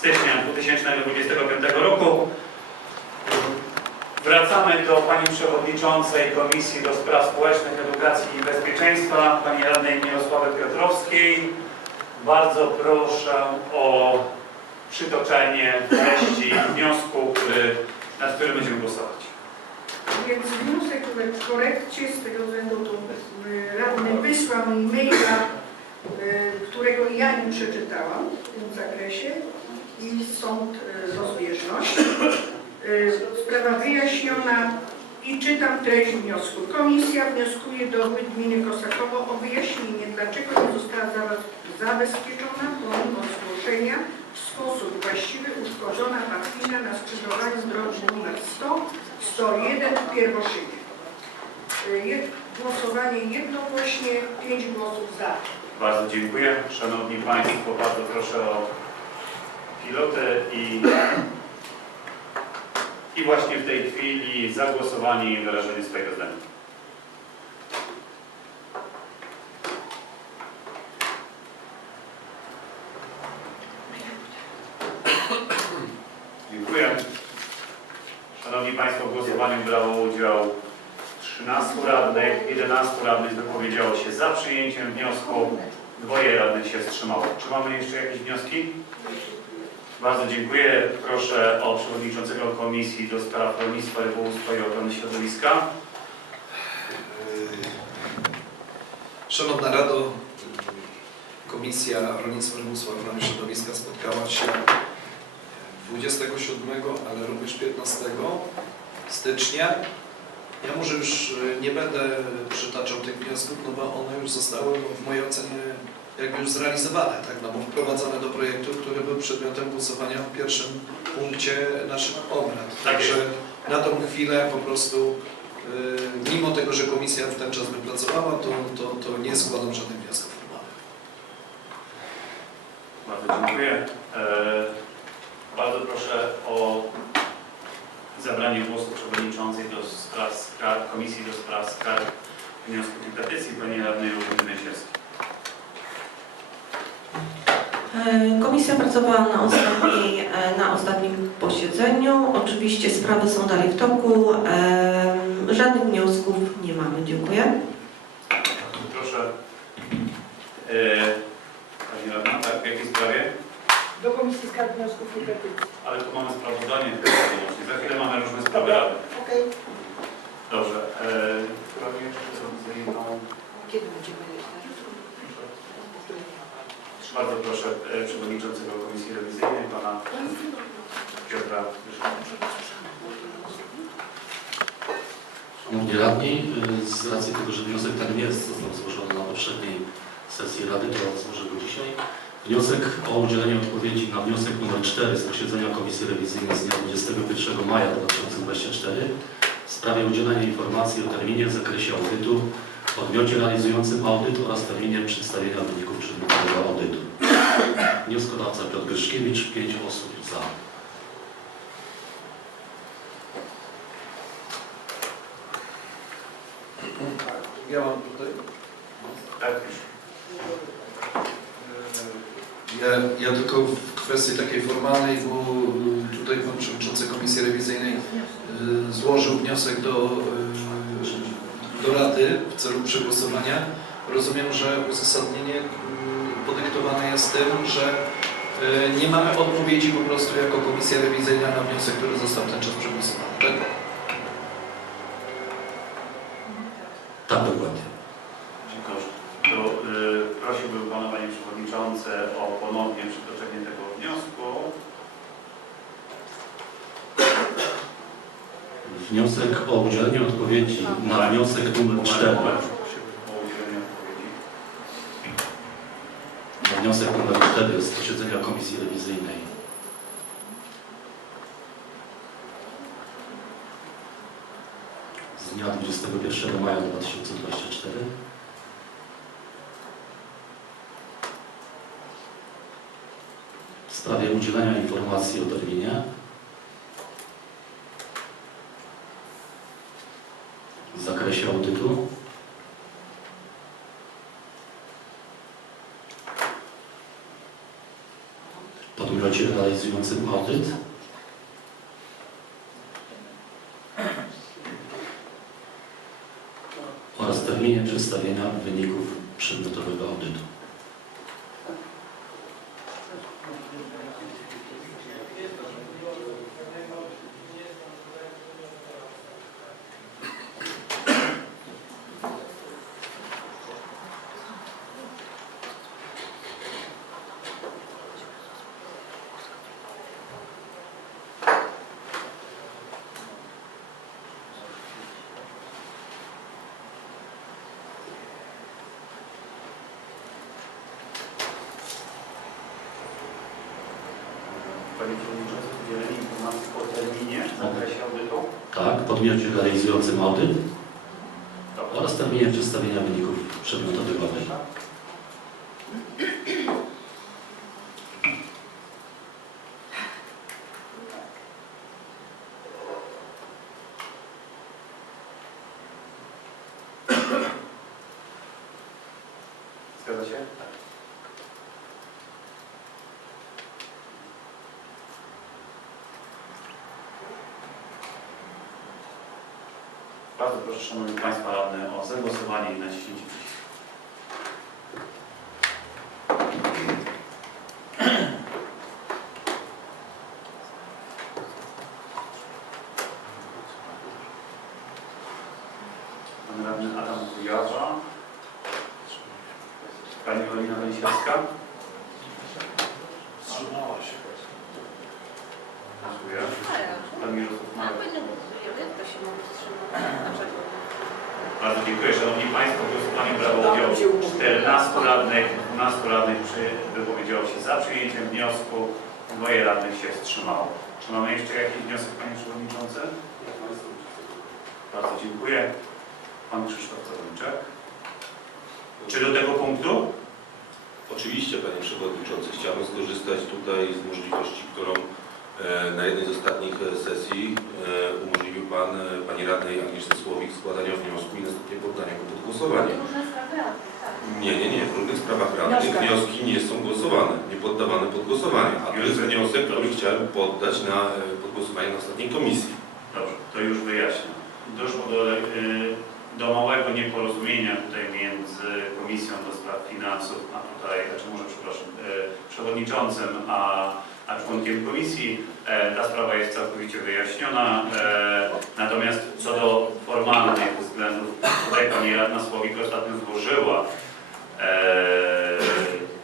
stycznia 2025 roku. Wracamy do Pani Przewodniczącej Komisji do Spraw Społecznych, Edukacji i Bezpieczeństwa, Pani Radnej Mirosławy Piotrowskiej. Bardzo proszę o przytoczenie treści wniosku, który, nad którym będziemy głosować. Więc wniosek w korekcie z tego względu to y, radny wysłał mi maila, y, którego ja nie przeczytałam w tym zakresie i stąd y, rozbieżność. Y, Sprawa wyjaśniona i czytam treść wniosku. Komisja wnioskuje do gminy Kosakowo o wyjaśnienie, dlaczego nie została za- zabezpieczona pomimo zgłoszenia w sposób właściwy uszkodzona pakwina na skrzyżowaniu drogi nr 100 101 w Pierwoszynie. Jed- Głosowanie jednogłośnie, 5 głosów za. Bardzo dziękuję. Szanowni Państwo, bardzo proszę o pilotę i, i właśnie w tej chwili zagłosowanie i wyrażenie swojego zdania. Dziękuję. Szanowni Państwo, w głosowaniu brało udział 13 radnych, 11 radnych wypowiedziało się za przyjęciem wniosku, dwoje radnych się wstrzymało. Czy mamy jeszcze jakieś wnioski? Bardzo dziękuję. Proszę o przewodniczącego Komisji do Spraw Rolnictwa, Rybołówstwa i Ochrony Środowiska. Szanowna Rado, Komisja Rolnictwa, Rybołówstwa i Ochrony Środowiska spotkała się 27, ale również 15 stycznia. Ja może już nie będę przytaczał tych wniosków, no bo one już zostały w mojej ocenie jakby już zrealizowane, tak, no bo wprowadzone do projektu, który był przedmiotem głosowania w pierwszym punkcie naszych obrad. Tak Także na tą chwilę po prostu, y, mimo tego, że komisja w ten czas wypracowała, to, to, to nie składam żadnych wniosków formalnych. Bardzo dziękuję. E, Bardzo proszę o zabranie głosu przewodniczącej do spraw Komisji do Spraw Skarg, Wniosków i Petycji, Pani Radnej Eugeny Sielskiej. E, Komisja pracowała na, ostatniej, e, na ostatnim posiedzeniu. Oczywiście sprawy są dalej w toku. E, Żadnych wniosków nie mamy. Dziękuję. Proszę. E, Pani Radna, tak, w jakiej sprawie? Do Komisji Skarb Wniosków i Petycji. Ale tu mamy sprawozdanie. Za chwilę mamy różne sprawy rady. Okej. Dobrze. E, sprawie jeszcze rewizyjną. Kiedy będziemy Bardzo proszę e, przewodniczącego Komisji Rewizyjnej, pana Piotra. Szanowni Radni, y, z racji tego, że wniosek ten jest, został złożony na poprzedniej sesji Rady, to złożę go dzisiaj. Wniosek o udzielenie odpowiedzi na wniosek nr 4 z posiedzenia Komisji Rewizyjnej z dnia 21 maja 2024 w sprawie udzielenia informacji o terminie w zakresie audytu, podmiocie realizującym audyt oraz terminie przedstawienia wyników przedmiotowego audytu. Wnioskodawca Piotr Gryszkiewicz, 5 osób za. Ja mam tutaj. Tak. Ja, ja tylko w kwestii takiej formalnej, bo y, tutaj Pan Przewodniczący Komisji Rewizyjnej y, złożył wniosek do, y, do Rady w celu przegłosowania. Rozumiem, że uzasadnienie y, podyktowane jest tym, że y, nie mamy odpowiedzi po prostu jako Komisja Rewizyjna na wniosek, który został ten czas przegłosowany. Tak, dokładnie. Dziękuję. To y, prosiłbym Pana Panie Przewodniczący o ponownie przytoczenie tego wniosku. Wniosek o udzielenie odpowiedzi na wniosek numer 4. O udzielenie odpowiedzi. Na wniosek numer 4 z posiedzenia Komisji Rewizyjnej. Z dnia 21 maja 2024. W sprawie udzielenia informacji o terminie w zakresie audytu realizującym audyt. Oraz terminie przedstawienia wyników przedmiotowego audytu. Panie Przewodniczący, udzielenie informacji o terminie w zakresie audytu. Tak, podmiocie realizującym audyt oraz terminie przedstawienia wyników przedmiotowego audytu. Zgadza się? Tak. Bardzo proszę Szanowni Państwa Radny o zagłosowanie i naciśnięcie przycisku. Pan Radny Adam Kujawa. Pani Karolina Węsierska. Wstrzymała się. Dziękuję. Pan Mirosław Marek. Bardzo dziękuję. Szanowni Państwo, w głosowaniu brało udział 14 radnych, 12 radnych przy, wypowiedziało się za przyjęciem wniosku, dwoje radnych się wstrzymało. Czy mamy jeszcze jakiś wniosek, Panie Przewodniczący? Bardzo dziękuję. Pan Krzysztof Coroniczak. Czy do tego punktu? Oczywiście, Panie Przewodniczący, chciałbym skorzystać tutaj z możliwości, którą na jednej z ostatnich e, sesji e, umożliwił Pan, e, Pani Radnej Agnieszce Słowik składania wniosku i następnie poddania go pod głosowanie. Nie, nie, nie. W różnych sprawach radnych wnioski nie są głosowane, nie poddawane pod głosowanie. A to jest wniosek, który chciałem poddać na e, pod głosowanie na ostatniej komisji. Dobrze, to już wyjaśnię. Doszło do, do małego nieporozumienia tutaj między Komisją do Spraw Finansów, a tutaj, znaczy może przepraszam, przewodniczącym, a, a członkiem komisji. E, Ta sprawa jest całkowicie wyjaśniona. E, Natomiast co do formalnych względów, tutaj pani radna Słowik ostatnio złożyła e,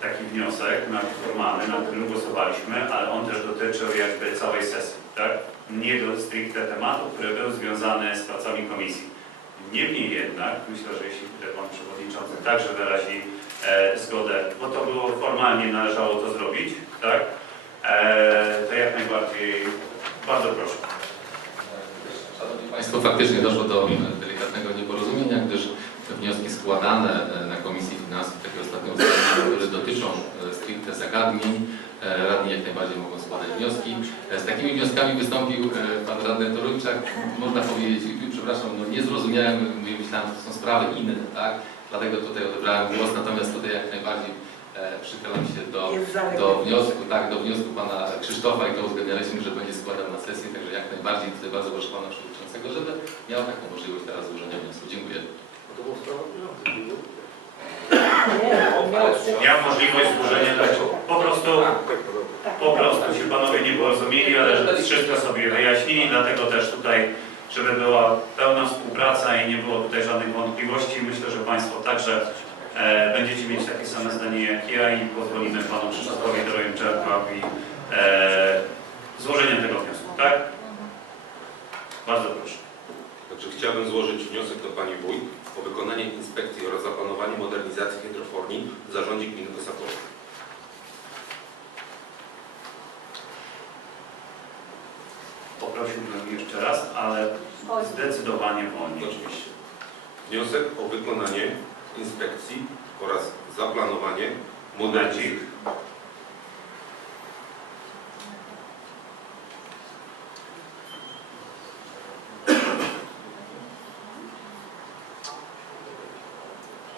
taki wniosek na formalny, nad którym głosowaliśmy, ale on też dotyczył jakby całej sesji, tak? Nie do stricte tematu, który był związany z pracami komisji. Niemniej jednak, myślę, że jeśli tutaj Pan Przewodniczący także wyrazi e, zgodę, bo to było formalnie, należało to zrobić, tak? E, to jak najbardziej, bardzo proszę. Szanowni Państwo, faktycznie doszło do delikatnego nieporozumienia, gdyż te wnioski składane e, na Komisji Finansów, takie ustalenia, które dotyczą e, stricte zagadnień, radni jak najbardziej mogą składać wnioski. Z takimi wnioskami wystąpił Pan Radny Toruńczak, można powiedzieć, przepraszam, no nie zrozumiałem, myślałem, że to są sprawy inne, tak? Dlatego tutaj odebrałem głos, natomiast tutaj jak najbardziej przychylam się do do wniosku, tak, do wniosku pana Krzysztofa i to uzgadnialiśmy, że będzie składany na sesję, także jak najbardziej tutaj bardzo proszę pana przewodniczącego, żeby miał taką możliwość teraz złożenia wniosku. Dziękuję. Miał możliwość złożenia tego. Po prostu, po prostu się panowie nie porozumieli, ale wszystko sobie wyjaśnili, dlatego też tutaj, żeby była pełna współpraca i nie było tutaj żadnych wątpliwości, myślę, że Państwo także e, będziecie mieć takie same zdanie jak ja i pozwolimy Panu Krzysztofowi Dorojemczakowi e, złożenia tego wniosku, tak? Bardzo proszę. Także chciałbym złożyć wniosek do Pani Wójt o wykonanie inspekcji oraz zaplanowanie modernizacji hydroforni w zarządzie gminy Kosakowa. Poprosiłbym jeszcze raz, ale zdecydowanie wolniej. Oczywiście. Wniosek o wykonanie inspekcji oraz zaplanowanie modernizacji. Momencik.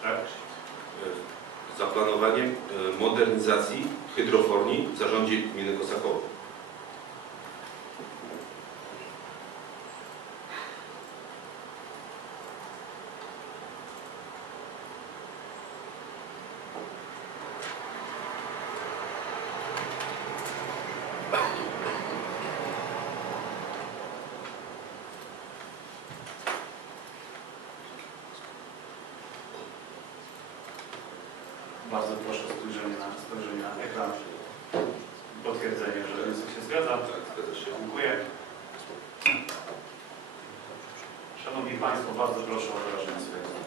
Tak? Zaplanowanie e, modernizacji hydroforni w zarządzie gminy Kosakowo. Bardzo proszę o spojrzenie na, spojrzenie na ekran. Potwierdzenie, że wniosek się zgadza. Tak, zgadza się. Dziękuję. Szanowni Państwo, bardzo proszę o wyrażenie swojego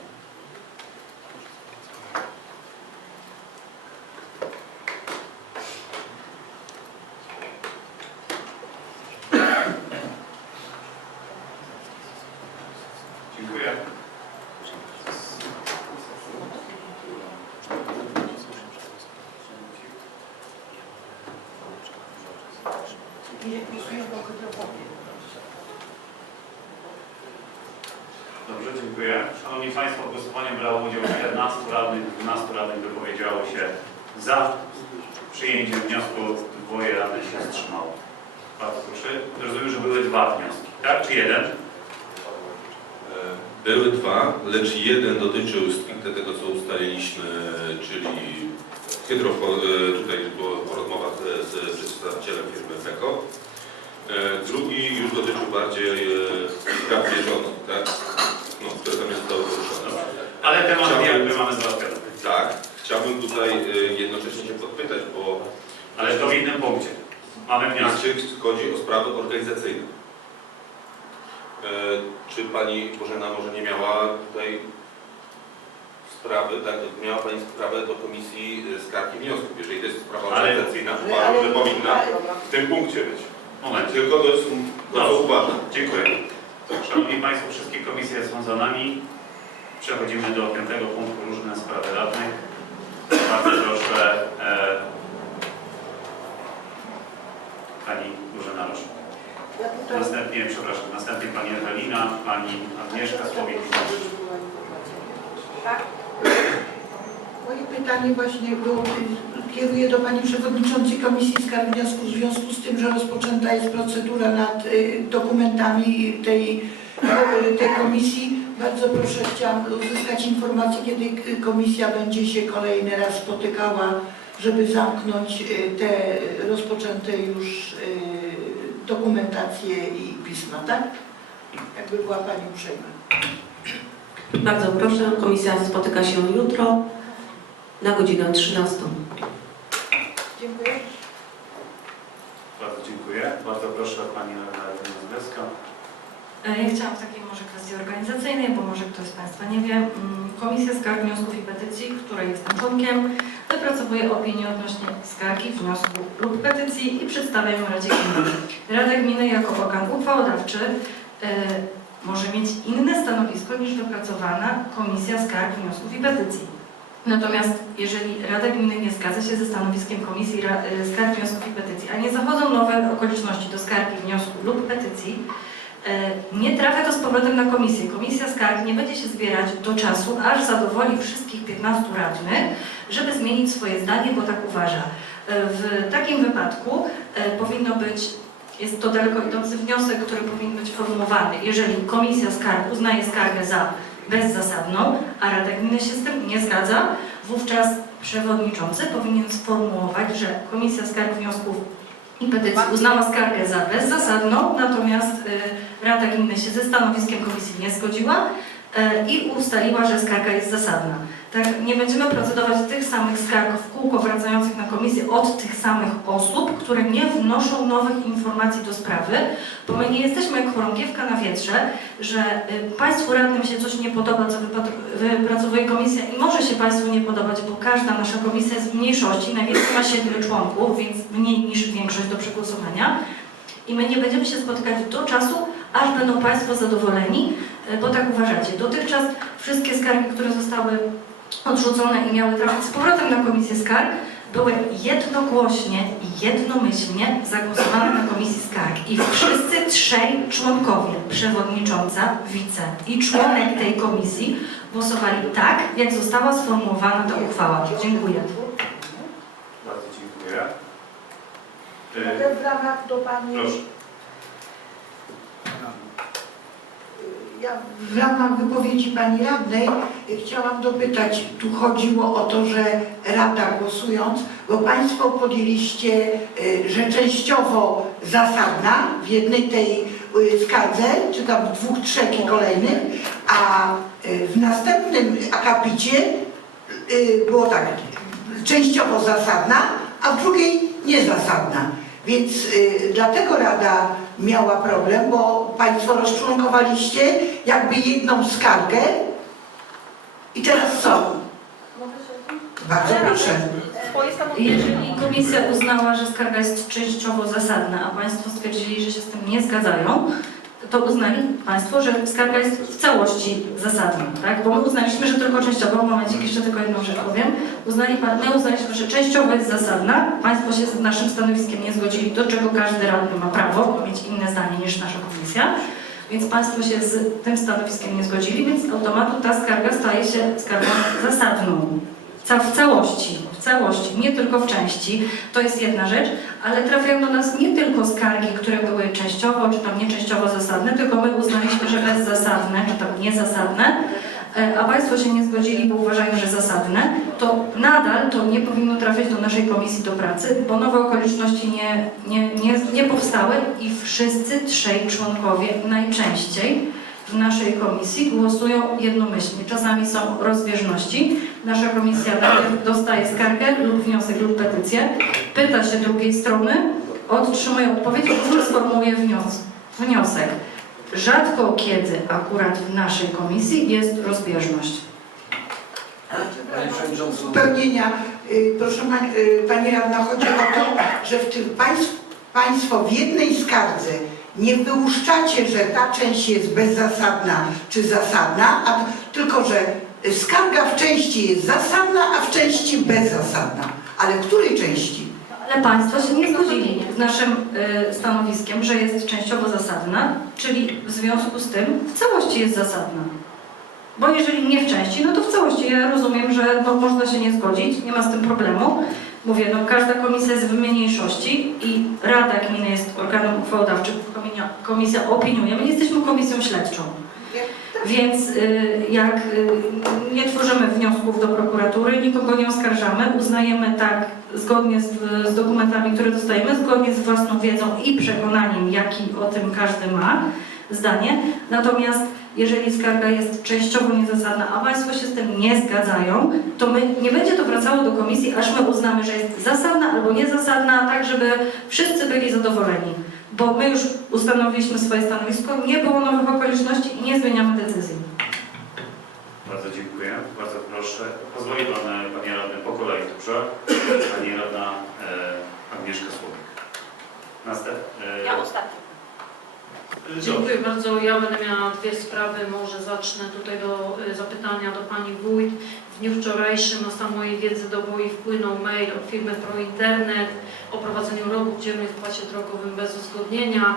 Dobrze, dziękuję. Szanowni Państwo, w głosowaniu brało udział 14 radnych, 12 radnych wypowiedziało się za przyjęciem wniosku, dwoje radnych się wstrzymało. Bardzo proszę. Rozumiem, że były dwa wnioski, tak? Czy jeden? E, Były dwa, lecz jeden dotyczył stricte tego, co ustaliliśmy, czyli hydrofo, e, tutaj było po rozmowach z przedstawicielem firmy Beko. E, Drugi już dotyczył bardziej spraw bieżących, tak? No, które tam zostały poruszone. Ale temat Chciałbym- jakby mamy załatwiony. Tak, chciałbym tutaj e, jednocześnie się podpytać, bo Ale to w innym punkcie. Mamy wniosek. Chodzi o sprawy organizacyjne. Czy Pani Bożena może nie miała tutaj sprawy, tak, miała Pani sprawę do Komisji e, Skarg i Wniosków. Jeżeli to jest sprawa Ale- organizacyjna, to uważam, że powinna w tym punkcie być. Moment. Tylko to jest to, uważam. Dziękuję. Szanowni Państwo, wszystkie komisje są za nami. Przechodzimy do piątego punktu różne sprawy radnych. Bardzo proszę e, Pani Bożena Rosz. Następnie, przepraszam, następnie Pani Ewelina, Pani Agnieszka Słowik. Tak. Moje pytanie właśnie było, kieruję do Pani Przewodniczącej Komisji Skarg Wniosków w związku z tym, że rozpoczęta jest procedura nad y, dokumentami tej, tej komisji. Bardzo proszę, chciałam uzyskać informację, kiedy komisja będzie się kolejny raz spotykała, żeby zamknąć y, te rozpoczęte już y, dokumentacje i pisma, tak? Jakby była Pani uprzejma. Bardzo proszę, komisja spotyka się jutro na godzinę 13. Dziękuję. Bardzo dziękuję. Bardzo proszę Pani Ewelina Zaleska. E, Ja chciałam w takiej może kwestii organizacyjnej, bo może ktoś z Państwa nie wie. Mm, Komisja Skarg, Wniosków i Petycji, której jestem członkiem, wypracowuje opinię odnośnie skargi, wniosku lub petycji i przedstawia ją Radzie Gminy. Rada Gminy jako organ uchwałodawczy e, może mieć inne stanowisko niż wypracowana Komisja Skarg, Wniosków i Petycji. Natomiast jeżeli Rada Gminy nie zgadza się ze stanowiskiem Komisji e, Skarg, Wniosków i Petycji, a nie zachodzą nowe okoliczności do skargi, wniosku lub petycji, Nie trafia to z powrotem na komisję. Komisja skarg nie będzie się zbierać do czasu, aż zadowoli wszystkich 15 radnych, żeby zmienić swoje zdanie, bo tak uważa. E, W takim wypadku e, powinno być, jest to daleko idący wniosek, który powinien być formułowany. Jeżeli komisja skarg uznaje skargę za bezzasadną, a Rada Gminy się z tym nie zgadza, wówczas przewodniczący powinien sformułować, że komisja skarg wniosków i petycji. Uznała skargę za bezzasadną, natomiast y, Rada Gminy się ze stanowiskiem komisji nie zgodziła i ustaliła, że skarga jest zasadna. Tak, nie będziemy procedować tych samych skarg w kółko wracających na komisję od tych samych osób, które nie wnoszą nowych informacji do sprawy, bo my nie jesteśmy jak chorągiewka na wietrze, że y, Państwu radnym się coś nie podoba, co wypracowuje komisja i może się Państwu nie podobać, bo każda nasza komisja jest w mniejszości, najwięcej ma siedmiu członków, więc mniej niż większość do przegłosowania. I my nie będziemy się spotykać do czasu, aż będą Państwo zadowoleni, bo tak uważacie. Dotychczas wszystkie skargi, które zostały odrzucone i miały trafić z powrotem na komisję skarg, były jednogłośnie i jednomyślnie zagłosowane na komisji skarg. I wszyscy trzej członkowie, przewodnicząca, wice i członek tej komisji głosowali tak, jak została sformułowana ta uchwała. Dziękuję. Bardzo dziękuję. Ramach do Pani... Proszę. Ja w ramach wypowiedzi Pani Radnej chciałam dopytać, tu chodziło o to, że Rada głosując, bo Państwo podjęliście, y, że częściowo zasadna w jednej tej y, skardze, czy tam w dwóch, trzech i kolejnych, a y, w następnym akapicie było tak, częściowo zasadna, a w drugiej niezasadna. Więc y, dlatego Rada miała problem, bo Państwo rozczłonkowaliście jakby jedną skargę. I teraz co? Bardzo proszę. Jeżeli komisja uznała, że skarga jest częściowo zasadna, a Państwo stwierdzili, że się z tym nie zgadzają, to uznali Państwo, że skarga jest w całości zasadna, tak? Bo my uznaliśmy, że tylko częściowo, momencik, jeszcze tylko jedną rzecz powiem, uznali, my uznaliśmy, że częściowo jest zasadna, Państwo się z naszym stanowiskiem nie zgodzili, do czego każdy radny ma prawo mieć inne zdanie niż nasza komisja, więc Państwo się z tym stanowiskiem nie zgodzili, więc z automatu ta skarga staje się skargą zasadną. W całości, w całości, nie tylko w części. To jest jedna rzecz, ale trafiają do nas nie tylko skargi, które były częściowo czy tam nieczęściowo zasadne, tylko my uznaliśmy, że bezzasadne czy tam niezasadne, e, a Państwo się nie zgodzili, bo uważają, że zasadne, to nadal to nie powinno trafiać do naszej komisji do pracy, bo nowe okoliczności nie, nie, nie, nie powstały i wszyscy trzej członkowie najczęściej naszej komisji głosują jednomyślnie. Czasami są rozbieżności. Nasza komisja najpierw dostaje skargę lub wniosek lub petycję, pyta się drugiej strony, otrzymuje odpowiedź i sformułuje wnios wniosek. Rzadko kiedy akurat w naszej komisji jest rozbieżność. Panie Przewodniczący, Uzupełnienia. Y, Proszę Pani, y, Pani Radna, chodzi o to, że w tym państw, Państwo w jednej skardze nie wyłuszczacie, że ta część jest bezzasadna czy zasadna, a tylko że skarga w części jest zasadna, a w części bezzasadna. Ale której części? Ale Państwo się nie zgodzili z naszym y, stanowiskiem, że jest częściowo zasadna, czyli w związku z tym w całości jest zasadna. Bo jeżeli nie w części, no to w całości. Ja rozumiem, że no, można się nie zgodzić, nie ma z tym problemu. Mówię, no każda komisja jest w mniejszości i Rada Gminy jest organem uchwałodawczym, komisja, opiniuje. My nie jesteśmy komisją śledczą. Więc y, jak y, nie tworzymy wniosków do prokuratury, nikogo nie oskarżamy, uznajemy tak zgodnie z, z dokumentami, które dostajemy, zgodnie z własną wiedzą i przekonaniem, jaki o tym każdy ma zdanie. Natomiast jeżeli skarga jest częściowo niezasadna, a Państwo się z tym nie zgadzają, to my, nie będzie to wracało do komisji, aż my uznamy, że jest zasadna albo niezasadna, tak żeby wszyscy byli zadowoleni. Bo my już ustanowiliśmy swoje stanowisko, nie było nowych okoliczności i nie zmieniamy decyzji. Bardzo dziękuję. Bardzo proszę. Pozwoli Pan, e, Panie Radny, po kolei, dobrze? Pani Radna e, Agnieszka Słowik. Następny. E, ostatnia. Dobrze. Dziękuję bardzo. Ja będę miała dwie sprawy. Może zacznę tutaj do y, zapytania do Pani Wójt. W dniu wczorajszym na stan mojej wiedzy do BOI wpłynął mail od firmy ProInternet o prowadzeniu robót dziennych w pasie drogowym bez uzgodnienia.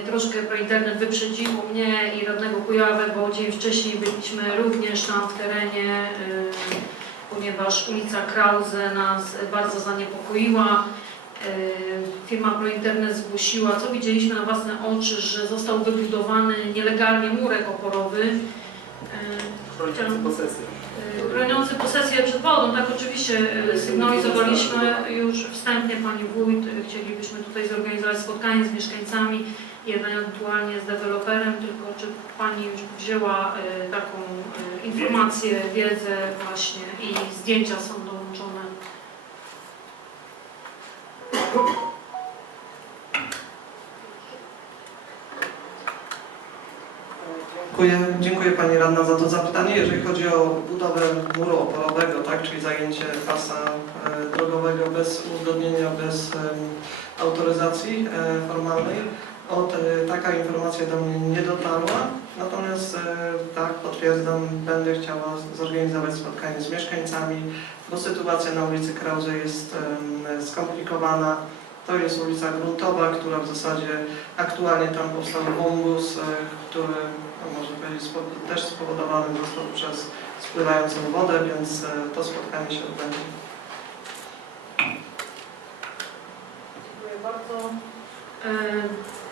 Y, Troszkę ProInternet wyprzedziło mnie i radnego Kujawę, bo dzień wcześniej byliśmy również tam w terenie, y, ponieważ ulica Krause nas bardzo zaniepokoiła. E, Firma ProInternet zgłosiła, co widzieliśmy na własne oczy, że został wybudowany nielegalnie murek oporowy. e, Chroniący posesję. Chroniący posesję przed wodą, tak oczywiście sygnalizowaliśmy już wstępnie Pani Wójt. Chcielibyśmy tutaj zorganizować spotkanie z mieszkańcami i ewentualnie z deweloperem, tylko czy Pani już wzięła taką informację, wiedzę właśnie i zdjęcia są Dziękuję, dziękuję Pani Radna za to zapytanie. Jeżeli chodzi o budowę muru oporowego, tak, czyli zajęcie pasa e, drogowego bez uzgodnienia, bez autoryzacji e, formalnej, od, taka informacja do mnie nie dotarła. Natomiast e, tak, potwierdzam, będę chciała zorganizować spotkanie z mieszkańcami, bo sytuacja na ulicy Krause jest skomplikowana. To jest ulica gruntowa, która w zasadzie aktualnie tam powstał e, który powiedzieć też spowodowany przez spływającą wodę, więc e, to spotkanie się odbędzie. Dziękuję bardzo. E,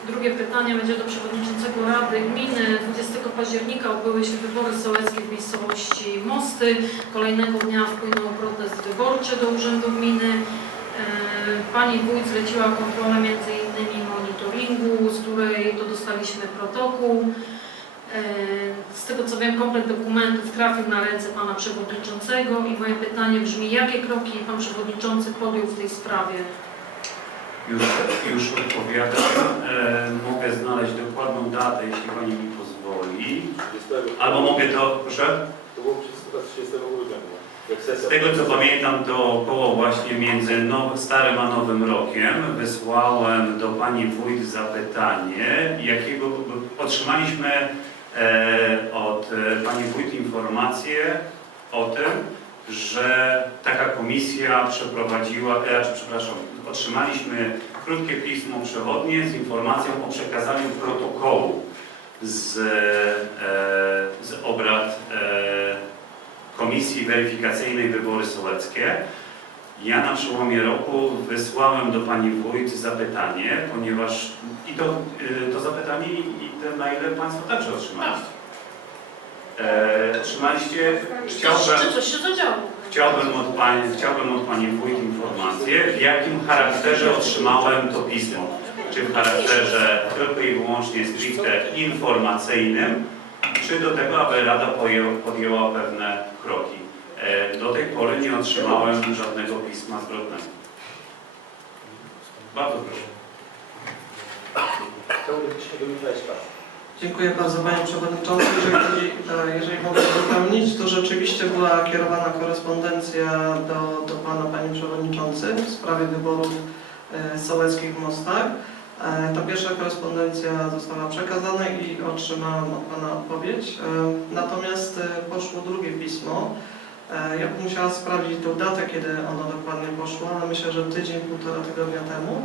Drugie pytanie będzie do przewodniczącego Rady Gminy. 20 października odbyły się wybory sołeckie w miejscowości Mosty. Kolejnego dnia wpłynął protest wyborczy do Urzędu Gminy. E, Pani wójt zleciła kontrolę innymi monitoringu, z której to dostaliśmy protokół. E, Z tego co wiem, komplet dokumentów trafił na ręce Pana Przewodniczącego i moje pytanie brzmi, jakie kroki Pan Przewodniczący podjął w tej sprawie? Już, już odpowiadam. E, mogę znaleźć dokładną datę, jeśli Pani mi pozwoli. Albo mogę to, proszę? To było chyba 30 grudnia. Z tego co pamiętam, to około właśnie między now, starym a nowym rokiem wysłałem do Pani Wójt zapytanie, jakiego otrzymaliśmy od e, Pani Wójt informację o tym, że taka komisja przeprowadziła, e, czy, przepraszam, otrzymaliśmy krótkie pismo przewodnie z informacją o przekazaniu protokołu z, e, z obrad e, Komisji Weryfikacyjnej Wybory Sołeckie. Ja na przełomie roku wysłałem do Pani Wójt zapytanie, ponieważ i to, y, to zapytanie i te maile Państwo także otrzymaliście. E, otrzymaliście, chciałbym, chciałbym, od pani, chciałbym od Pani Wójt informację, w jakim charakterze otrzymałem to pismo. Czy w charakterze tylko i wyłącznie stricte informacyjnym, czy do tego, aby Rada podjęła pewne kroki. E, Do tej pory nie otrzymałem żadnego pisma zwrotnego. Bardzo proszę. Czas. Dziękuję bardzo Panie Przewodniczący. Jeżeli, e, jeżeli mogę uzupełnić, to rzeczywiście była kierowana korespondencja do, do Pana Panie Przewodniczący w sprawie wyborów e, sołeckich w Mostach. Ta pierwsza korespondencja została przekazana i otrzymałam od Pana odpowiedź. Natomiast poszło drugie pismo. Ja bym musiała sprawdzić tą datę, kiedy ono dokładnie poszło, ale myślę, że tydzień, półtora tygodnia temu.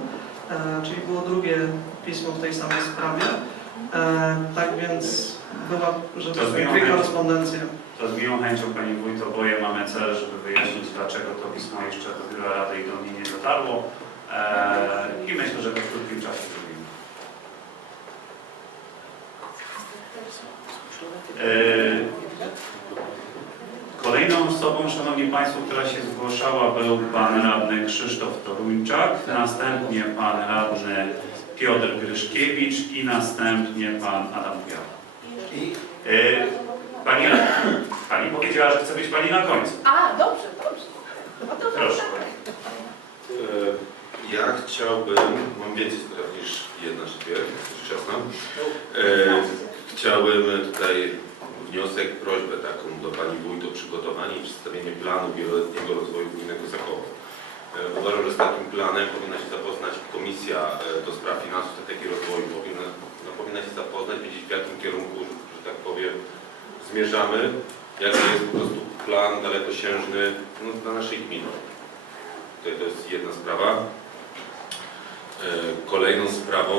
E, Czyli było drugie pismo w tej samej sprawie. E, tak więc była, że To dwie korespondencje. To z miłą chęcią Pani Wójt oboje mamy cel, żeby wyjaśnić, dlaczego to pismo jeszcze do Biura Rady i do mnie nie dotarło. E, I myślę, że to w krótkim czasie zrobimy. E, Kolejną osobą, Szanowni Państwo, która się zgłaszała był Pan Radny Krzysztof Toruńczak, następnie Pan Radny Piotr Gryszkiewicz i następnie Pan Adam Piał. I E, Pani, pani powiedziała, że chce być Pani na końcu. A, dobrze, dobrze. Proszę. E, Ja chciałbym, mam więcej spraw niż jedna czy dwie, rzecz jasna. E, chciałbym tutaj wniosek, prośbę taką do Pani Wójt o przygotowanie i przedstawienie planu wieloletniego rozwoju gminnego Zakowa. E, Uważam, że z takim planem powinna się zapoznać Komisja e, do Spraw Finansów Strategii Rozwoju. Powinna, no, powinna się zapoznać, wiedzieć w jakim kierunku, że, że tak powiem, zmierzamy, jaki jest po prostu plan dalekosiężny no, dla naszej gminy. To, to jest jedna sprawa. E, Kolejną sprawą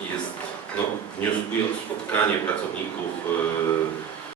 jest, no, wnioskuję o spotkanie pracowników e,